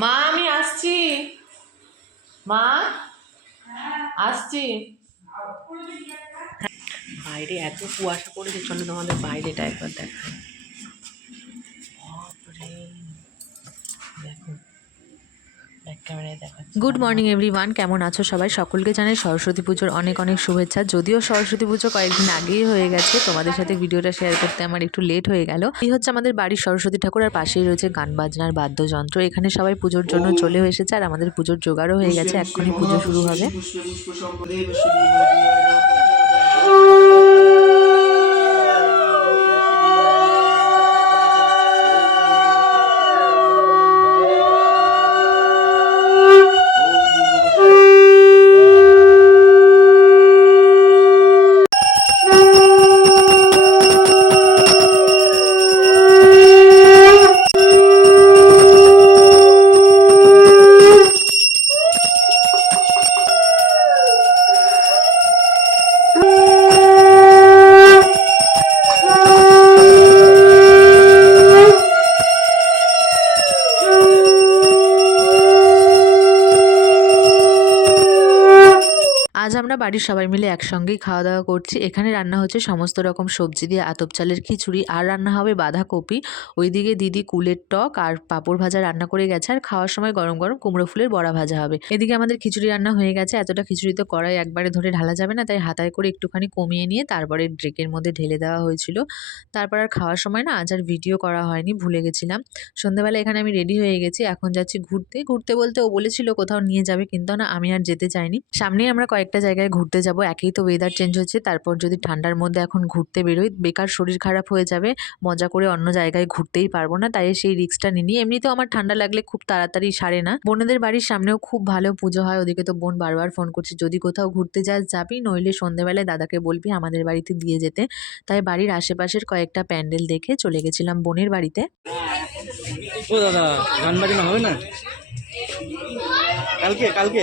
মা আমি আসছি। মা আসছি। বাইরে এত কুয়াশা পড়েছে চলো তোমাদের বাইরেটা একবার দেখাই। গুড মর্নিং এভরিওয়ান কেমন আছো সবাই সকলকে জানে সরস্বতী পুজোর অনেক অনেক শুভেচ্ছা যদিও সরস্বতী পুজো কয়েকদিন আগেই হয়ে গেছে তোমাদের সাথে ভিডিওটা শেয়ার করতে আমার একটু লেট হয়ে গেল এই হচ্ছে আমাদের বাড়ির সরস্বতী ঠাকুর আর পাশেই রয়েছে গান বাজনার বাদ্যযন্ত্র এখানে সবাই পুজোর জন্য চলেও এসেছে আর আমাদের পুজোর জোগাড়ও হয়ে গেছে এক্ষুনি পুজো শুরু হবে আজ আমরা বাড়ির সবাই মিলে একসঙ্গেই খাওয়া দাওয়া করছি। এখানে রান্না হচ্ছে সমস্ত রকম সবজি দিয়ে আতপ চালের খিচুড়ি। আর রান্না হবে বাঁধাকপি। ওইদিকে দিদি কুলের টক আর পাঁপড় ভাজা রান্না করে গেছে। আর খাওয়ার সময় গরম গরম কুমড়ো ফুলের বড়া ভাজা হবে। এদিকে আমাদের খিচুড়ি রান্না হয়ে গেছে। এতটা খিচুড়ি তো কড়াই একবারে ধরে ঢালা যাবে না। তাই হাতায় করে একটুখানি কমিয়ে নিয়ে তারপরে ড্রেকের মধ্যে ঢেলে দেওয়া হয়েছিল। তারপর আর খাওয়ার সময় না আজ আর ভিডিও করা হয়নি। ভুলে গেছিলাম। সন্ধ্যাবেলা এখানে আমি রেডি হয়ে গেছি। এখন যাচ্ছি ঘুরতে। ঘুরতে বলতে ও বলেছিল কোথাও নিয়ে যাবে। কিন্তু না আমি আর যেতে চাইনি। সামনেই আমরা কয়েকটা জায়গায় ঘুরতে যাব, একেই তো ওয়েদার চেঞ্জ হচ্ছে, তারপর যদি ঠান্ডার মধ্যে এখন ঘুরতে বেরোই, বেকার শরীর খারাপ হয়ে যাবে, মজা করে অন্য জায়গায় ঘুরতেই পারব না, তাই সেই রিস্কটা নিই এমনিতেও আমার ঠান্ডা লাগলে খুব তাড়াতাড়ি সারে না। বোনেদের বাড়ির সামনেও খুব ভালো পুজো হয়, ওদিকে তো বোন বারবার ফোন করছে, যদি কোথাও ঘুরতে যাস, যাবি, নইলে সন্ধেবেলায় দাদাকে বলবি আমাদের বাড়িতে দিয়ে যেতে। তাই বাড়ির আশেপাশের কয়েকটা প্যান্ডেল দেখে চলে গেছিলাম বোনের বাড়িতে। ও দাদা গান বাজানো হবে না? কালকে কালকে?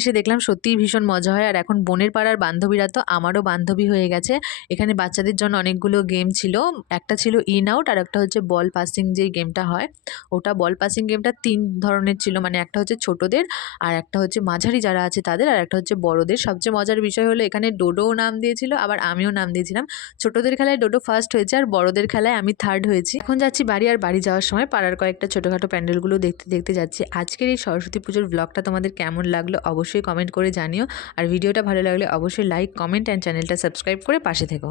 এসে দেখলাম সত্যিই ভীষণ মজা হয়। আর এখন বোনের পাড়ার বান্ধবীরা তো আমারও বান্ধবী হয়ে গেছে। এখানে বাচ্চাদের জন্য অনেকগুলো গেম ছিল। একটা ছিল ইন আউট আর একটা হচ্ছে বল পাসিং যেই গেমটা হয়। ওটা বল পাসিং গেমটা তিন ধরনের ছিল। মানে একটা হচ্ছে ছোটদের আর একটা হচ্ছে মাঝারি যারা আছে তাদের আর একটা হচ্ছে বড়দের। সবচেয়ে মজার বিষয় হলো এখানে ডোডোও নাম দিয়েছিল, আবার আমিও নাম দিয়েছিলাম। ছোটদের খেলায় ডোডো ফার্স্ট হয়েছে আর বড়দের খেলায় আমি থার্ড হয়েছি। এখন যাচ্ছি বাড়ি আর বাড়ি যাওয়ার সময় পাড়ার কয়েকটা ছোটোখাটো প্যান্ডেলগুলো দেখতে দেখতে যাচ্ছি। আজকের এই সরস্বতী পুজোর ব্লগটা তোমাদের কেমন লাগল অবশ্যই কমেন্ট করে জানিও। আর ভিডিওটা ভালো লাগলে অবশ্যই লাইক কমেন্ট অ্যান্ড চ্যানেলটা সাবস্ক্রাইব করে পাশে থেকো।